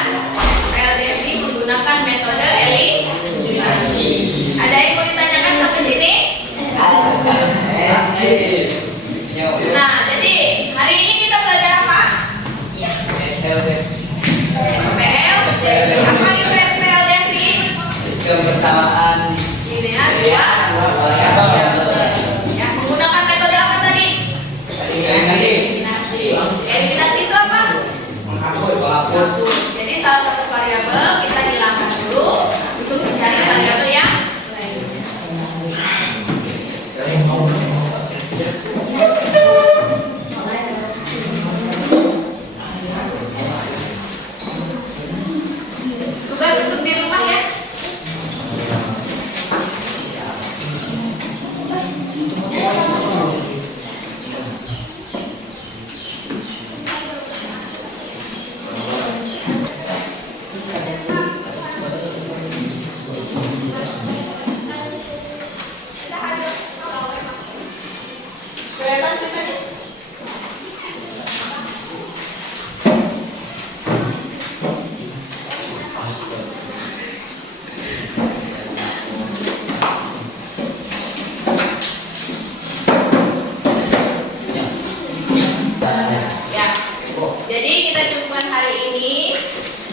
LDV menggunakan metode eliminasi. Ada yang mau ditanyakan sampai sini? Nah, jadi hari ini kita belajar apa? SPL Devi. Apa itu SPL Devi? Sistem persamaan Linear dua ya, menggunakan metode apa tadi? eliminasi. Eliminasi itu apa? Menghapus. Jadi salah satu variabel kita hilangkan dulu untuk mencari variabel yang lain. Tugas untuk di rumah ya. Kelihatan tulisannya? Ya. Jadi kita cukupkan hari ini.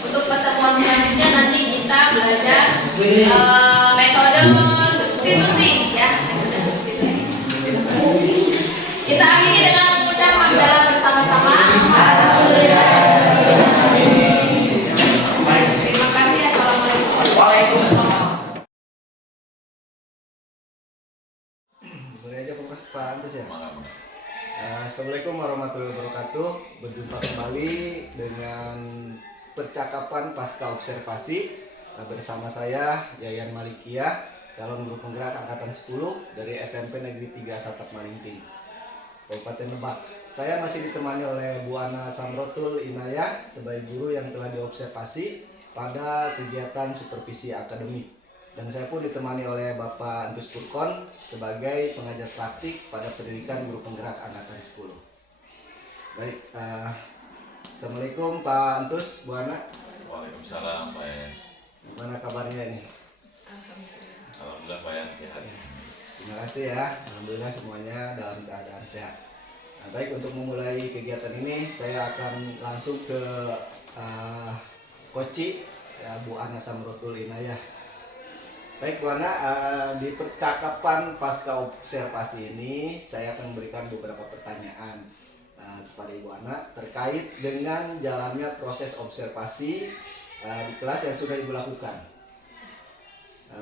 Untuk pertemuan selanjutnya nanti kita belajar metode substitusi ya, metode substitusi. Kita akhiri dengan mengucap hamdalah bersama-sama. Terima kasih. Assalamualaikum. Waalaikumsalam. Boleh aja Pak Antus ya. Assalamualaikum warahmatullahi wabarakatuh. Berjumpa kembali dengan percakapan pasca observasi bersama saya Yayan Malikia, calon guru penggerak angkatan 10 dari SMP Negeri 3 Satap Maringping, Kabupaten Lebak. Saya masih ditemani oleh Bu Ana Samrotul Inayah sebagai guru yang telah diobservasi pada kegiatan supervisi akademik. Dan saya pun ditemani oleh Bapak Antus Purkon sebagai pengajar praktik pada pendidikan guru penggerak angkatan 10. Baik, Assalamualaikum Pak Antus, Bu Ana. Waalaikumsalam Pak Yan. Gimana kabarnya ini? Alhamdulillah Pak Yan sehat. Terima kasih ya, alhamdulillah semuanya dalam keadaan sehat. Nah, baik, untuk memulai kegiatan ini saya akan langsung ke Koci ya, Bu Ana Samrotul Inayah. Baik Bu Ana, di percakapan pasca observasi ini saya akan memberikan beberapa pertanyaan kepada Ibu Ana terkait dengan jalannya proses observasi di kelas yang sudah Ibu lakukan.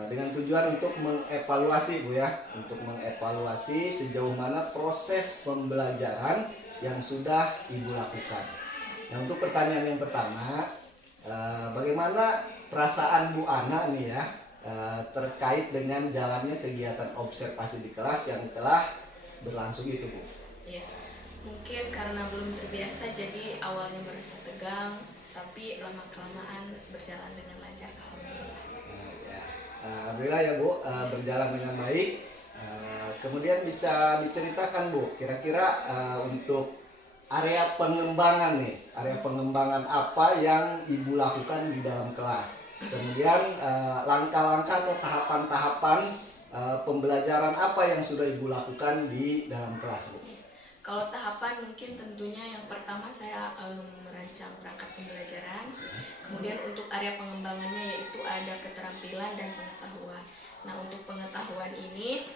Dengan tujuan untuk mengevaluasi Bu ya, untuk mengevaluasi sejauh mana proses pembelajaran yang sudah Ibu lakukan. Nah, untuk pertanyaan yang pertama, bagaimana perasaan Bu Ana nih ya terkait dengan jalannya kegiatan observasi di kelas yang telah berlangsung itu Bu? Ya, mungkin karena belum terbiasa jadi awalnya merasa tegang, tapi lama-kelamaan berjalan dengan lancar. Alhamdulillah. Alhamdulillah ya Bu, berjalan dengan baik. kemudian bisa diceritakan Bu, kira-kira untuk area pengembangan nih, area pengembangan apa yang Ibu lakukan di dalam kelas. Kemudian langkah-langkah atau tahapan-tahapan pembelajaran apa yang sudah Ibu lakukan di dalam kelas Bu? Kalau tahapan mungkin tentunya yang pertama saya merancang perangkat pembelajaran. Kemudian untuk area pengembangannya yaitu ada keterampilan dan pengetahuan. Nah untuk pengetahuan ini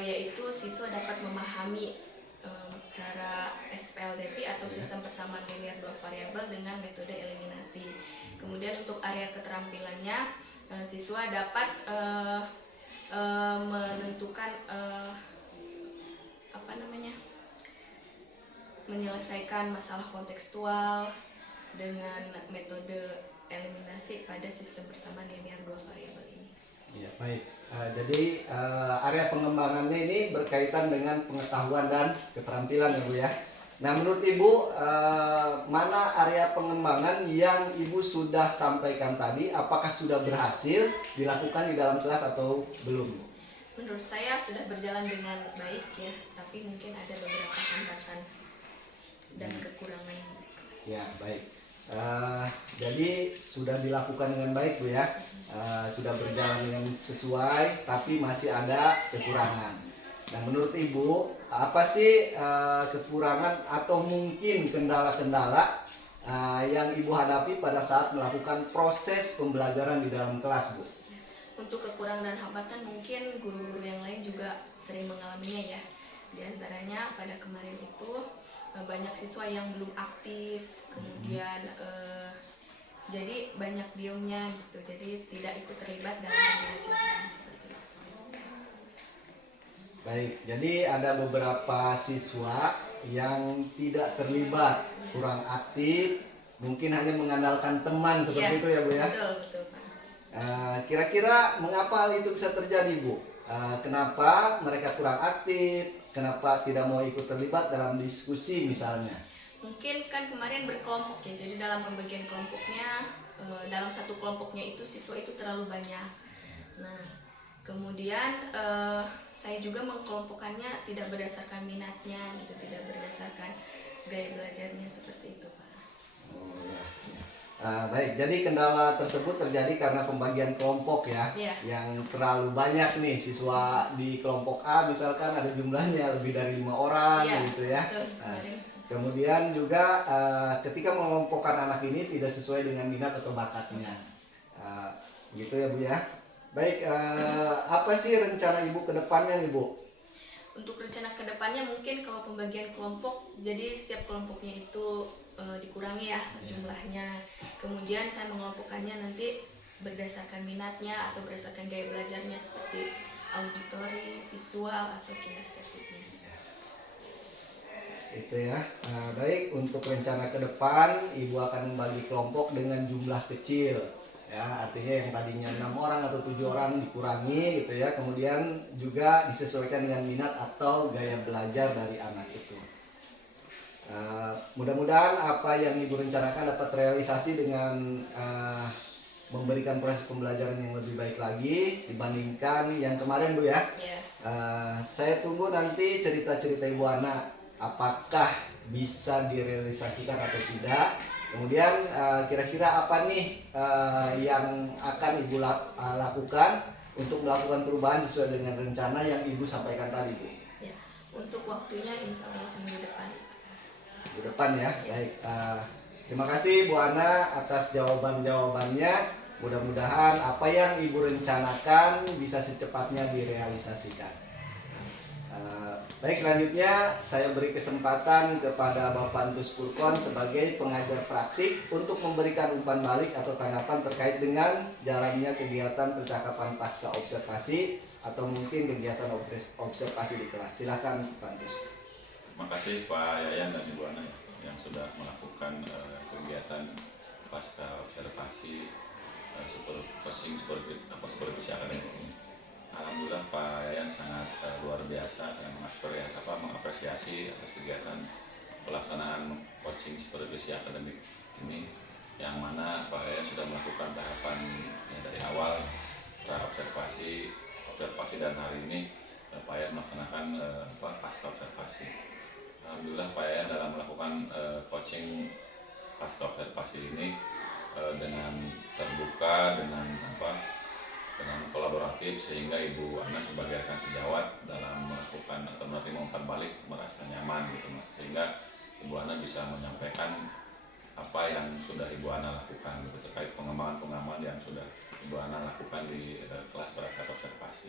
yaitu siswa dapat memahami cara SPLDV atau sistem persamaan linear dua variabel dengan metode eliminasi. Kemudian untuk area keterampilannya siswa dapat menentukan menyelesaikan masalah kontekstual dengan metode eliminasi pada sistem persamaan linear dua variabel ini. Ya, baik. Jadi area pengembangannya ini berkaitan dengan pengetahuan dan keterampilan ya Bu ya. Nah menurut Ibu mana area pengembangan yang Ibu sudah sampaikan tadi? Apakah sudah berhasil dilakukan di dalam kelas atau belum Bu? Menurut saya sudah berjalan dengan baik ya, tapi mungkin ada beberapa hambatan dan kekurangan. Ya baik. Jadi sudah dilakukan dengan baik Bu ya, sudah berjalan dengan sesuai, tapi masih ada kekurangan. Nah menurut Ibu apa sih kekurangan atau mungkin kendala-kendala yang Ibu hadapi pada saat melakukan proses pembelajaran di dalam kelas Bu? Untuk kekurangan dan hambatan mungkin guru-guru yang lain juga sering mengalaminya ya. Di antaranya pada kemarin itu banyak siswa yang belum aktif, kemudian jadi banyak diemnya gitu, jadi tidak ikut terlibat dalam pembelajaran seperti itu. Baik, jadi ada beberapa siswa yang tidak terlibat, kurang aktif, mungkin hanya mengandalkan teman seperti itu ya Bu ya? Betul Pak. Kira-kira mengapa hal itu bisa terjadi Bu? Kenapa mereka kurang aktif? Kenapa tidak mau ikut terlibat dalam diskusi misalnya? Mungkin kan kemarin berkelompok ya, jadi dalam pembagian kelompoknya, dalam satu kelompoknya itu siswa itu terlalu banyak. Nah, kemudian saya juga mengkelompokkannya tidak berdasarkan minatnya, gitu, tidak berdasarkan gaya belajarnya seperti itu Pak. Oh, ya. Baik, jadi kendala tersebut terjadi karena pembagian kelompok ya, yang terlalu banyak nih siswa di kelompok A misalkan ada jumlahnya lebih dari 5 orang gitu ya. Kemudian juga ketika mengelompokkan anak ini tidak sesuai dengan minat atau bakatnya, gitu ya Bu ya. Baik, apa sih rencana Ibu ke depannya nih Bu? Untuk rencana kedepannya mungkin kalau pembagian kelompok, jadi setiap kelompoknya itu dikurangi ya jumlahnya. Kemudian saya mengelompokkannya nanti berdasarkan minatnya atau berdasarkan gaya belajarnya seperti auditori, visual atau kinestetiknya. Itu ya. Baik, untuk rencana ke depan Ibu akan membagi kelompok dengan jumlah kecil. Ya, artinya yang tadinya 6 orang atau 7 orang dikurangi gitu ya. Kemudian juga disesuaikan dengan minat atau gaya belajar dari anak itu. Mudah-mudahan apa yang Ibu rencanakan dapat realisasi dengan memberikan proses pembelajaran yang lebih baik lagi dibandingkan yang kemarin Bu ya. Saya tunggu nanti cerita-cerita Ibu Ana, apakah bisa direalisasikan atau tidak. Kemudian kira-kira apa nih yang akan Ibu lakukan untuk melakukan perubahan sesuai dengan rencana yang Ibu sampaikan tadi Bu? Ya, untuk waktunya insya Allah minggu depan. Minggu depan ya, baik. Terima kasih Bu Ana atas jawaban-jawabannya. Mudah-mudahan apa yang Ibu rencanakan bisa secepatnya direalisasikan. Baik, selanjutnya saya beri kesempatan kepada Bapak Antus Purkon sebagai pengajar praktik untuk memberikan umpan balik atau tanggapan terkait dengan jalannya kegiatan percakapan pasca observasi atau mungkin kegiatan observasi di kelas. Silakan Pak Antus. Terima kasih Pak Yayan dan Ibu Ana yang sudah melakukan kegiatan pasca observasi supervisi akademik ini. Alhamdulillah Pak Yayan sangat luar biasa dan mengapresiasi atas kegiatan pelaksanaan coaching supervisi akademik ini, yang mana Pak Yayan sudah melakukan tahapan dari awal observasi dan hari ini Pak Yayan melaksanakan pasca observasi. Alhamdulillah Pak Yayan dalam melakukan coaching pasca observasi ini dengan terbuka, dengan kolaboratif, sehingga Ibu Ana sebagai rekan sejawat dalam melakukan atau menerima umpan balik merasa nyaman gitu Mas, sehingga Ibu Ana bisa menyampaikan apa yang sudah Ibu Ana lakukan gitu, terkait pengembangan yang sudah Ibu Ana lakukan di kelas pada saat observasi.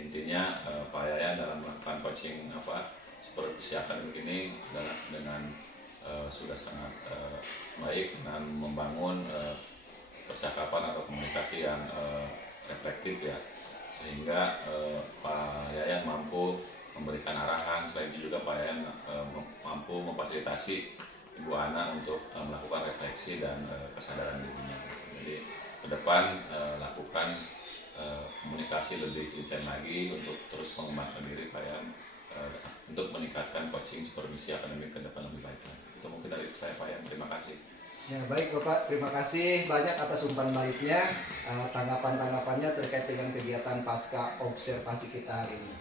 Intinya Pak Yayan dalam melakukan coaching supervisi akademik ini dengan sudah sangat baik dengan membangun percakapan atau komunikasi yang reflektif ya, sehingga Pak Yayan mampu memberikan arahan. Selain itu juga Pak Yayan mampu memfasilitasi Ibu Ana untuk melakukan refleksi dan kesadaran dirinya. Jadi ke depan lakukan komunikasi lebih intens lagi untuk terus mengembangkan diri Pak Yayan untuk meningkatkan coaching supervisi akademik ke depan lebih baik lagi. Itu mungkin dari saya Pak Yayan. Terima kasih. Ya baik Bapak, terima kasih banyak atas umpan baliknya, tanggapan-tanggapannya terkait dengan kegiatan pasca observasi kita hari ini.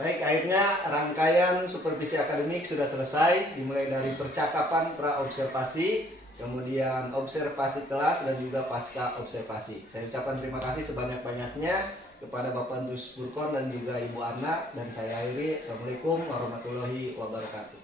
Baik, akhirnya rangkaian supervisi akademik sudah selesai, dimulai dari percakapan pra-observasi, kemudian observasi kelas, dan juga pasca observasi. Saya ucapkan terima kasih sebanyak-banyaknya kepada Bapak Antus Burkon dan juga Ibu Ana, dan saya akhiri. Assalamualaikum warahmatullahi wabarakatuh.